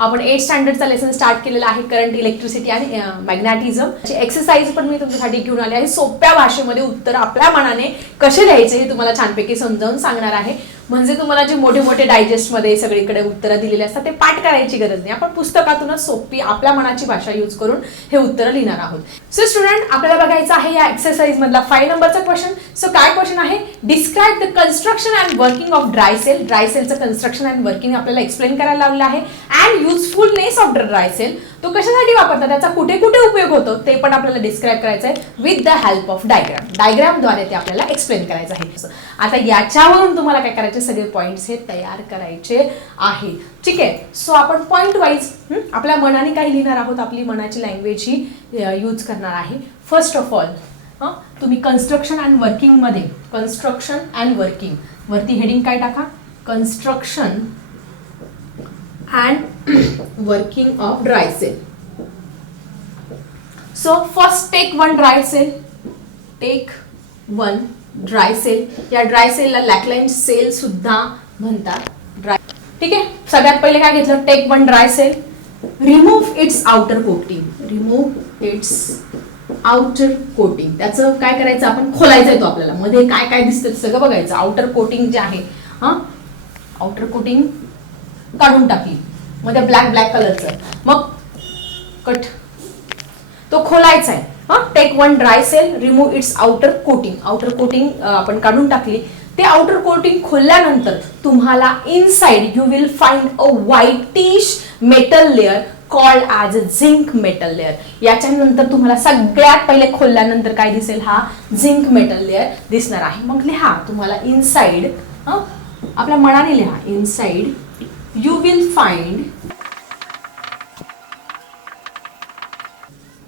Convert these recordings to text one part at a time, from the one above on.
आपण 8th स्टँडर्डचा lesson start केलेला आहे, करंट, इलेक्ट्रिसिटी आणि मॅग्नेटिझम. एक्सरसाइज पण मी तुमच्यासाठी घेऊन आले आहे. सोप्या भाषेमध्ये उत्तर आपल्या मनाने कसे द्यायचे हे तुम्हाला छानपैकी समजावून सांगणार आहे. म्हणजे तुम्हाला जे मोठे मोठे डायजेस्टमध्ये सगळीकडे उत्तरं दिलेली असतात ते पाठ करायची गरज नाही. आपण पुस्तकातूनच सोपी आपल्या मनाची भाषा यूज करून हे उत्तर लिहिणार आहोत. सो स्टुडंट, आपल्याला बघायचं आहे या एक्सरसाइज मधला 5 नंबरचा क्वेश्चन. सो काय क्वेश्चन आहे? Describe the construction and working of dry cell. Dry सेलचं कन्स्ट्रक्शन अँड वर्किंग आपल्याला एक्सप्लेन करायला लावलं आहे. And usefulness of dry cell, तो कशासाठी वापरतात, त्याचा कुठे कुठे उपयोग होतो ते पण आपल्याला डिस्क्राइब करायचं आहे with the help of diagram. डायग्रामद्वारे ते आपल्याला एक्सप्लेन करायचं आहे. आता याच्यावरून तुम्हाला काय करायचे, सगळे पॉइंट्स हे तयार करायचे आहेत. ठीक आहे. सो आपण पॉइंट वाईज आपल्या मनाने काही लिहिणार आहोत, आपली मनाची लँग्वेज ही यूज करणार आहे. फर्स्ट ऑफ ऑल तुम्ही कन्स्ट्रक्शन अँड वर्किंग मध्ये, कन्स्ट्रक्शन अँड वर्किंग वरती हेडिंग काय टाका, construction and working of dry cell. So first take one dry cell. Take one dry cell. या ड्राय सेलला लॅकलाइन सेल सुद्धा म्हणतात. ड्राय, ठीक आहे. सगळ्यात पहिले काय घेतलं, take one dry cell. Remove its outer coating. Remove its outer coating. त्याचं काय करायचं, आपण खोलायचं आहे तो आपल्याला. मध्ये काय काय दिसतं सगळं बघायचं. आउटर कोटिंग जे आहे, आउटर कोटिंग काढून टाकली, मध्ये ब्लॅक कलरचं, मग कट, तो खोलायचा आहे. Take one dry cell, remove its outer coating. Outer coating आपण काढून टाकली. ते आउटर कोटिंग खोलल्यानंतर तुम्हाला inside you will find a whitish metal layer called as a zinc metal layer. याच्यानंतर तुम्हाला सगळ्यात पहिले खोलल्यानंतर काय दिसेल, हा झिंक मेटल लेअर दिसणार आहे. मग लिहा तुम्हाला इनसाइड, आपल्या मनाने लिहा, इनसाइड यू विल फाइंड,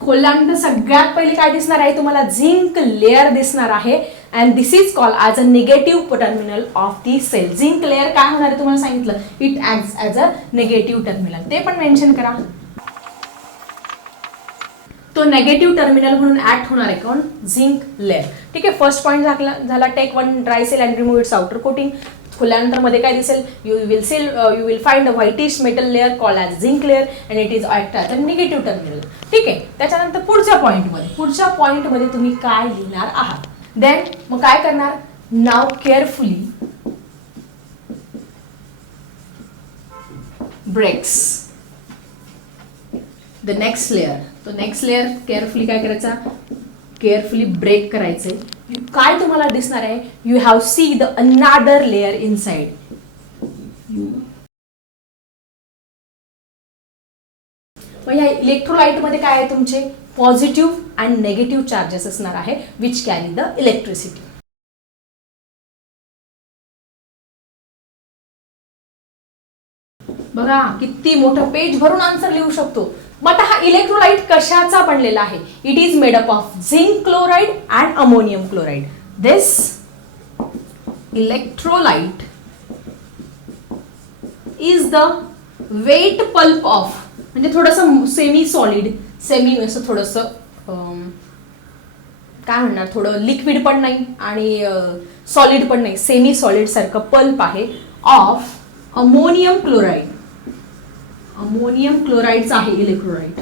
खोलल्यानंतर सगळ्यात पहिले काय दिसणार आहे तुम्हाला, झिंक लेअर दिसणार आहे. And this is called as a negative terminal of the cell. Zinc layer काय होणार आहे तुम्हाला सांगितलं, it acts as a negative terminal. ते पण मेन्शन करा. तो नेगेटिव्ह टर्मिनल म्हणून ऍक्ट होणार आहे कोण, झिंक लेअर. ठीक आहे. फर्स्ट पॉईंट झाला take one dry cell and remove its outer coating. खोल्यानंतर मध्ये काय दिसेल, you will find a whitish metal layer called as zinc layer and it is act as a negative terminal. ठीक आहे. त्याच्यानंतर पुढच्या पॉईंटमध्ये तुम्ही काय लिहिणार आहात. देन मग काय करणार, now carefully breaks the next layer. तो नेक्स्ट लेअर केअरफुली काय करायचा, केअरफुली ब्रेक करायचे. काय तुम्हाला दिसणार आहे, you have see the another layer inside. मग या इलेक्ट्रोलाइट मध्ये काय आहे तुमचे, पॉझिटिव्ह अँड नेगेटिव्ह चार्जेस असणार आहे विच कॅरी द इलेक्ट्रिसिटी. बघा किती मोठं पेज भरून आन्सर लिहू शकतो. मग आता हा इलेक्ट्रोलाइट कशाचा बनलेला आहे, it is made up of zinc chloride and ammonium chloride. This electrolyte is the wet pulp of, म्हणजे थोडंसं सेमी सॉलिड, सेमी असं थोडंसं काय म्हणणार, थोडं लिक्विड पण नाही आणि सॉलिड पण नाही, सेमी सॉलिड सारखं पल्प आहे ऑफ अमोनियम क्लोराइड. अमोनियम क्लोराइडचा आहे इलेक्ट्रोलाइट.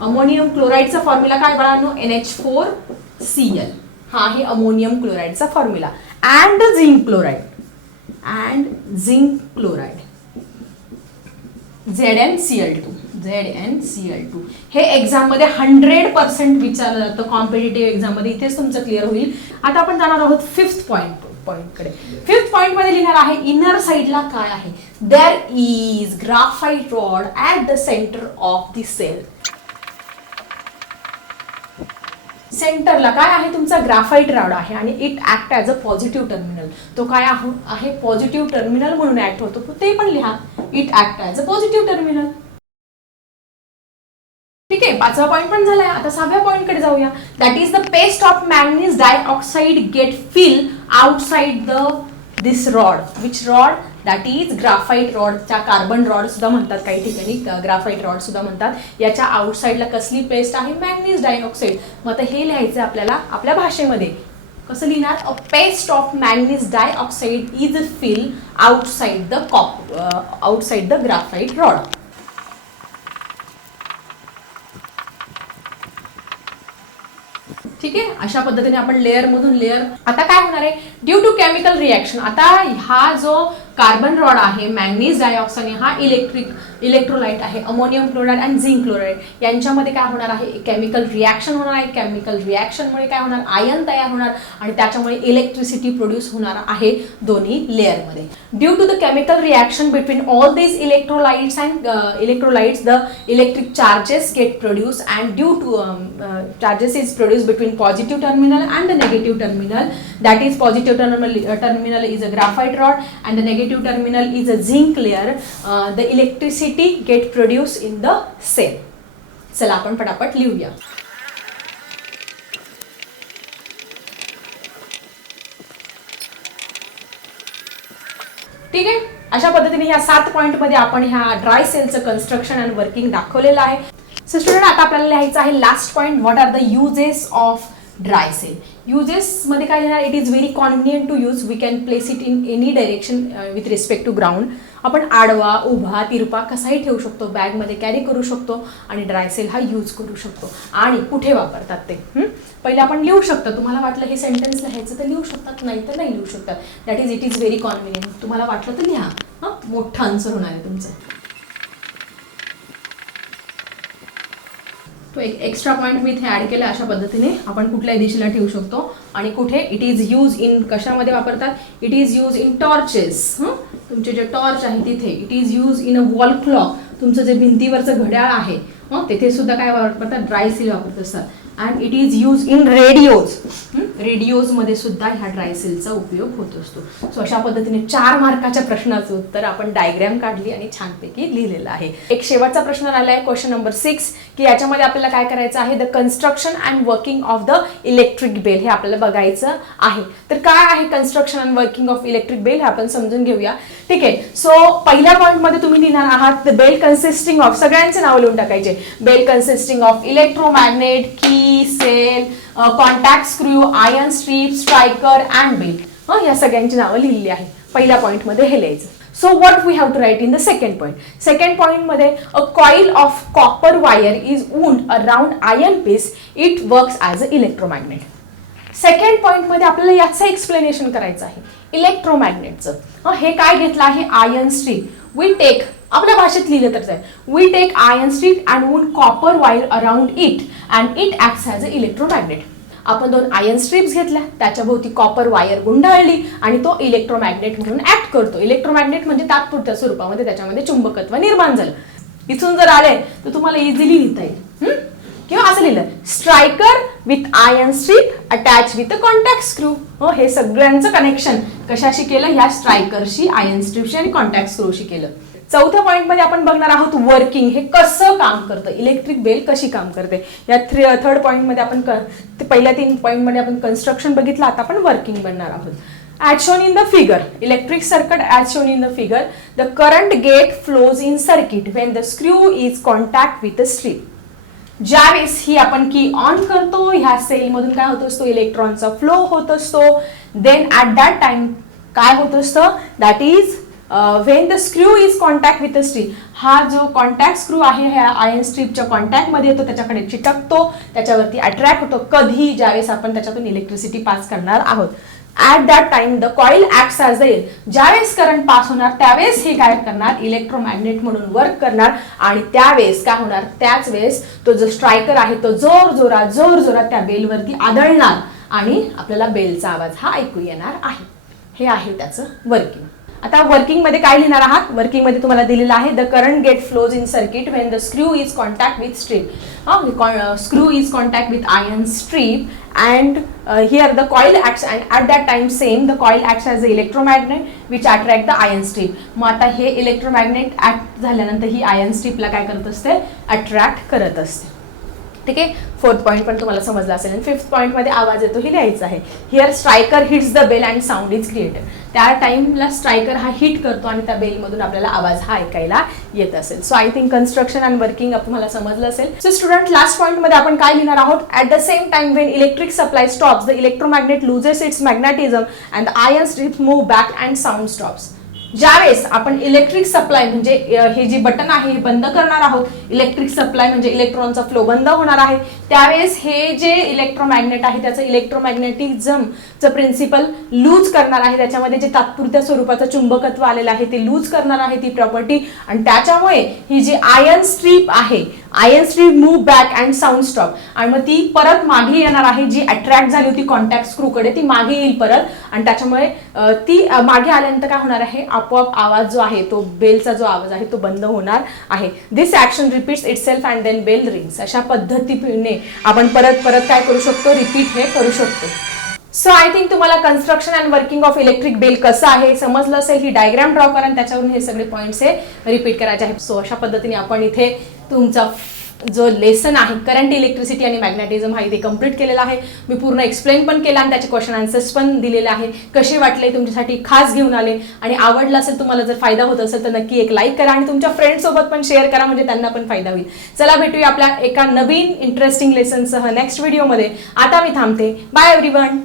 अमोनियम क्लोराइडचा फॉर्म्युला काय बाळांनो, NH4Cl. हा आहे अमोनियम क्लोराइडचा formula. And zinc chloride, ZnCl2. ZnCl2 हे एक्झाम मध्ये 100% विचारलं जातं कॉम्पिटेटिव्ह एक्झाम मध्ये. इथेच तुमचं क्लिअर होईल. आता आपण जाणार आहोत फिफ्थ पॉइंटकडे. फिफ्थ पॉइंट मध्ये लिहिणार आहे, इनर साइडला काय आहे, there is graphite rod at the centre of the cell. सेंटरला काय आहे तुमचा, ग्राफाइट रॉड आहे आणि it act as a positive terminal. तो काय आहे, पॉझिटिव्ह टर्मिनल म्हणून ऍक्ट होतो. ते पण लिहा, it act as a positive terminal. ठीक आहे. 5वा पॉइंट पण झालाय. आता 6व्या पॉइंटकडे जाऊया. That is the paste of manganese dioxide get fill outside this rod. Which rod, that is graphite rod. त्या कार्बन रॉड सुद्धा म्हणतात, काही ठिकाणी ग्राफाइट रॉड सुद्धा म्हणतात. याच्या आउटसाइडला कसली पेस्ट आहे, मॅग्नीज डायऑक्साइड. मग आता हे लिहायचं आपल्याला आपल्या भाषेमध्ये. कसं लिहिणार? A paste of manganese dioxide is fill outside the graphite rod. ठीक आहे, अशा पद्धतीने आपण लेअर मधून लेअर. आता काय होणार आहे? ड्यू टू केमिकल रिएक्शन, आता हा जो कार्बन रॉड आहे मॅंगनीज डायऑक्साईड हा इलेक्ट्रोलाइट आहे, अमोनियम क्लोराईड आणि झिंक क्लोराईड यांच्यामध्ये काय होणार आहे? केमिकल रिएक्शन होणार आहे. केमिकल रिएक्शनमुळे काय होणार? आयन तयार होणार आणि त्याच्यामुळे इलेक्ट्रिसिटी प्रोड्यूस होणार आहे दोन्ही लेअरमध्ये. Due to the chemical reaction between all these electrolytes the electric charges get produce and due to charges is produce between positive terminal and the negative terminal. That is positive terminal is a graphite rod and the negative terminal is a zinc layer. The electricity get produced in the same. चला आपण पटापट लिहूया. ठीक आहे, अशा पद्धतीने ह्या 7 point मध्ये आपण ह्या ड्राय सेलचं कन्स्ट्रक्शन अँड वर्किंग दाखवलेलं आहे. सो स्टुडंट, आता आपल्याला लिहायचं आहे last point. What are the uses of dry cell? Uses मध्ये काय लिहिणार? It is very convenient to use. We can place it in any direction with respect to ground. आपण आडवा, उभा, तिरपा कसाही ठेवू शकतो, बॅगमध्ये कॅरी करू शकतो आणि ड्राय सेल हा यूज करू शकतो. आणि कुठे वापरतात ते पहिले आपण लिहू शकतो. तुम्हाला वाटलं हे सेंटेन्स लिहायचं तर लिहू शकतात, नाही तर नाही लिहू शकतात. That is it is very convenient. तुम्हाला वाटलं तर लिहा. मोठं आन्सर होणार आहे तुमचं. तो एक एक्स्ट्रा पॉईंट मी इथे ॲड केला. अशा पद्धतीने आपण कुठल्याही दिशेला ठेवू शकतो. आणि कुठे? इट इज यूज इन, कशामध्ये वापरतात? It is use in torches. तुमचे जे टॉर्च आहे तिथे. It is use in a wall clock. तुमचं जे भिंतीवरचं घड्याळ आहे तिथे सुद्धा काय वापरतात? ड्राय सेल वापरत असतात. And it is use in radios. रेडिओजमध्ये सुद्धा ह्या ड्राय सेलचा उपयोग होत असतो. सो अशा पद्धतीने 4 मार्काच्या प्रश्नाचं उत्तर आपण डायग्रॅम काढली आणि छानपैकी लिहिलेलं आहे. एक शेवटचा प्रश्न आला आहे, क्वेश्चन नंबर 6, की याच्यामध्ये आपल्याला काय करायचं आहे? The construction and working of the electric bell हे आपल्याला बघायचं आहे. तर काय आहे construction and working of electric bell हे आपण समजून घेऊया. ठीक आहे, सो पहिल्या पॉईंटमध्ये तुम्ही लिहिणार आहात द बेल कन्सिस्टिंग ऑफ, सगळ्यांचे नाव लिहून टाकायचे. Bell consisting of electromagnet, key, cell, contact screw, iron strip, striker and bell. या सगळ्यांची नावं लिहिली आहे. पहिल्या पॉईंटमध्ये हे लिहायचं. So what we have to write in the second point? Second point मध्ये a coil of copper wire is wound around iron piece. It works as an electromagnet. Second point मध्ये आपल्याला याचं एक्सप्लेनेशन करायचं आहे इलेक्ट्रोमॅग्नेटचं. हे काय घेतलं आहे? Iron strip. वी टेक, आपल्या भाषेत लिहिलं तर आहे, we take iron strip and wound copper wire around it and it acts as a electromagnet. आपण 2 आयर्न स्ट्रिप्स घेतल्या, त्याच्या भोवती कॉपर वायर गुंडाळली आणि तो इलेक्ट्रोमॅग्नेट म्हणून ऍक्ट करतो. इलेक्ट्रोमॅग्नेट म्हणजे तात्पुरत्या स्वरूपामध्ये त्याच्यामध्ये चुंबकत्व निर्माण झालं. इथून जर आले तर तुम्हाला इझिली लिहिता येईल. किंवा असं लिहिलं, striker with iron strip attach with a contact screw. हे सगळ्यांचं कनेक्शन कशाशी केलं? ह्या स्ट्रायकरशी, आयर्न स्ट्रीपशी आणि कॉन्टॅक्ट स्क्रूशी केलं. चौथ्या पॉइंट मध्ये आपण बघणार आहोत वर्किंग, हे कसं काम करतं, इलेक्ट्रिक बेल कशी काम करते. या थर्ड पॉइंट मध्ये आपण पहिल्या 3 पॉइंट मध्ये आपण कन्स्ट्रक्शन बघितलं, आता आपण वर्किंग बनणार आहोत. As shown in the figure, electric circuit as shown in the figure, the current gate flows in circuit when the screw is contact with the strip. ज्यावेळेस ही आपण की ऑन करतो, ह्या सेल मधून काय होत असतो? इलेक्ट्रॉनचा फ्लो होत असतो. देन ॲट दॅट टाइम काय होत असतं? That is when the screw is contact with the strip. हा जो कॉन्टॅक्ट स्क्रू आहे ह्या आयर्न स्ट्रीपच्या कॉन्टॅक्ट मध्ये येतो, त्याच्याकडे चिटकतो, त्याच्यावरती अट्रॅक्ट होतो. कधी? ज्यावेळेस आपण त्याच्यातून इलेक्ट्रिसिटी पास करणार आहोत. At that time the coil acts as the, ज्यावेळेस करंट पास होणार त्यावेळेस हे काय करणार? इलेक्ट्रोमॅग्नेट म्हणून वर्क करणार. आणि त्यावेळेस काय होणार? त्याच वेळेस तो जो स्ट्रायकर आहे तो जोर जोरात त्या बेलवरती आदळणार आणि आपल्याला बेलचा आवाज हा ऐकू येणार आहे. हे आहे त्याचं वर्किंग. आता वर्किंग मध्ये काय लिहिणार आहात? वर्किंग मध्ये तुम्हाला दिलेलं आहे the current get flows in circuit when the screw is contact with strip. Screw is contact with iron strip and here the coil acts and at that time same the coil acts as the electromagnet which attract the iron strip. मग आता हे electromagnet act झाल्यानंतर ही iron स्ट्रीपला काय करत असते? Attract करत असते. ठीक आहे. फोर्थ पॉईंट पण तुम्हाला समजला असेल. आणि फिफ्थ पॉईंटमध्ये आवाज येतो हे लिहायचं आहे. Here striker hits the bell and sound is created. त्या टाइमला स्ट्रायकर हा हिट करतो आणि त्या बेलमधून आपल्याला आवाज हा ऐकायला येत असेल. So I think construction and working तुम्हाला समजलं असेल. सो स्टुडंट, लास्ट पॉईंटमध्ये आपण काय लिहिणार आहोत? At the same time Wien electric supply stops the electromagnet loses it's magnetism and the ion strips move back and sound stops. ज्यावेळेस आपण इलेक्ट्रिक सप्लाय म्हणजे हे जे बटन आहे हे बंद करणार आहोत, इलेक्ट्रिक सप्लाय म्हणजे इलेक्ट्रॉनचा फ्लो बंद होणार आहे, त्यावेळेस हे जे इलेक्ट्रोमॅग्नेट आहे त्याचं इलेक्ट्रोमॅग्नेटिझमचं प्रिन्सिपल लूज करणार आहे. त्याच्यामध्ये जे तात्पुरत्या स्वरूपाचं चुंबकत्व आलेलं आहे ते लूज करणार आहे ती प्रॉपर्टी. आणि त्याच्यामुळे ही जी आयन स्ट्रीप आहे, iron strip move back and sound stop, आणि मग ती परत मागे येणार आहे. जी अट्रॅक्ट झाली होती कॉन्टॅक्ट स्क्रूकडे ती मागे येईल परत. आणि त्याच्यामुळे ती मागे आल्यानंतर काय होणार आहे? आपोआप आवाज जो आहे तो बेलचा जो आवाज आहे तो बंद होणार आहे. This action repeats itself and then bell rings. अशा पद्धतीने आपण परत परत काय करू शकतो? रिपीट हे करू शकतो. सो आय थिंक तुम्हाला construction and working of electric bell कसं आहे समजलं असेल. ही डायग्राम ड्रॉ करा आणि त्याच्यावरून हे सगळे पॉईंट्स हे रिपीट करायचे आहेत. सो अशा पद्धतीने आपण इथे तुमचा जो लेसन आहे करंट, इलेक्ट्रिसिटी आणि मॅग्नेटिझम हा इथे कंप्लीट केलेला आहे. मी पूर्ण एक्सप्लेन पण केला आणि त्याचे क्वेश्चन आन्सर्स पण दिलेले आहे. कसे वाटले तुमच्यासाठी खास घेऊन आले. आणि आवडलं असेल, तुम्हाला जर फायदा होत असेल तर नक्की एक लाईक करा आणि तुमच्या फ्रेंड्ससोबत पण शेअर करा, म्हणजे त्यांना पण फायदा होईल. चला भेटूया आपल्या एका नवीन इंटरेस्टिंग लेसनसह नेक्स्ट व्हिडिओमध्ये. आता मी थांबते. Bye everyone.